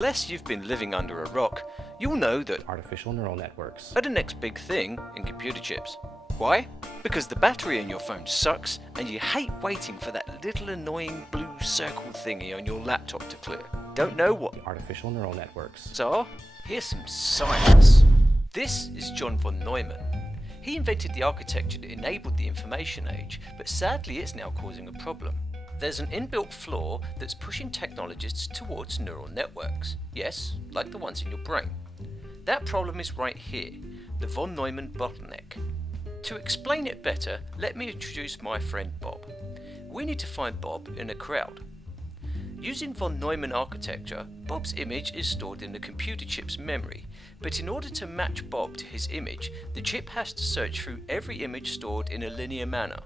Unless you've been living under a rock, you'll know that artificial neural networks are the next big thing in computer chips. Why? Because the battery in your phone sucks and you hate waiting for that little annoying blue circle thingy on your laptop to clear. Don't know what artificial neural networks. So, here's some science. This is John von Neumann. He invented the architecture that enabled the information age, but sadly it's now causing a problem. There's an inbuilt flaw that's pushing technologists towards neural networks. Yes, like the ones in your brain. That problem is right here, the von Neumann bottleneck. To explain it better, let me introduce my friend Bob. We need to find Bob in a crowd. Using von Neumann architecture, Bob's image is stored in the computer chip's memory, but in order to match Bob to his image, the chip has to search through every image stored in a linear manner,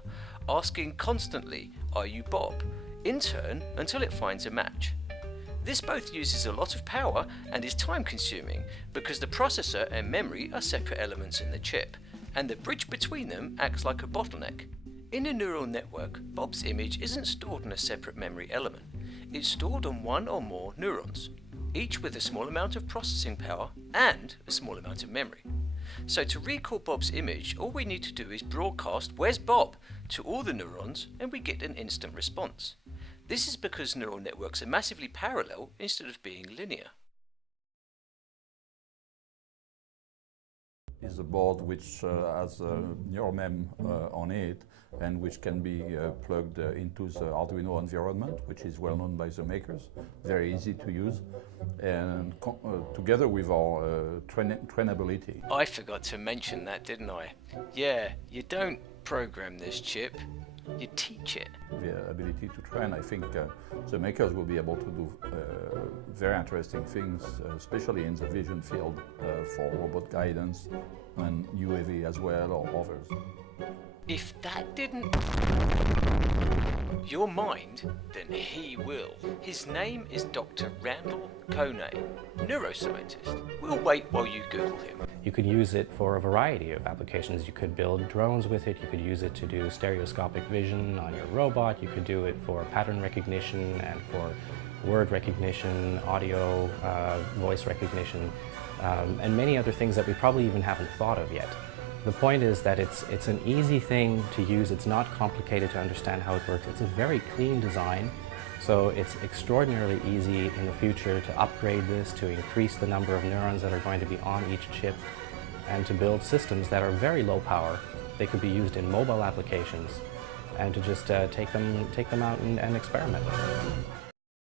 asking constantly, "Are you Bob?" in turn until it finds a match. This both uses a lot of power and is time consuming because the processor and memory are separate elements in the chip, and the bridge between them acts like a bottleneck. In a neural network, Bob's image isn't stored in a separate memory element. It's stored on one or more neurons, each with a small amount of processing power and a small amount of memory. So to recall Bob's image, all we need to do is broadcast "Where's Bob?" to all the neurons and we get an instant response. This is because neural networks are massively parallel instead of being linear. Is a board which has a NeuroMem on it and which can be plugged into the Arduino environment, which is well known by the makers, very easy to use, and together with our trainability. I forgot to mention that, didn't I? Yeah, you don't program this chip, you teach it. The ability to train, I think the makers will be able to do very interesting things, especially in the vision field for robot guidance and UAV as well, or others. If that didn't your mind, then he will. His name is Dr. Randall Kone, neuroscientist. We'll wait while you Google him. You could use it for a variety of applications. You could build drones with it, you could use it to do stereoscopic vision on your robot, you could do it for pattern recognition and for word recognition, audio, voice recognition, and many other things that we probably even haven't thought of yet. The point is that it's an easy thing to use. It's not complicated to understand how it works. It's a very clean design, so it's extraordinarily easy in the future to upgrade this, to increase the number of neurons that are going to be on each chip, and to build systems that are very low power. They could be used in mobile applications, and to just take them out and experiment with them.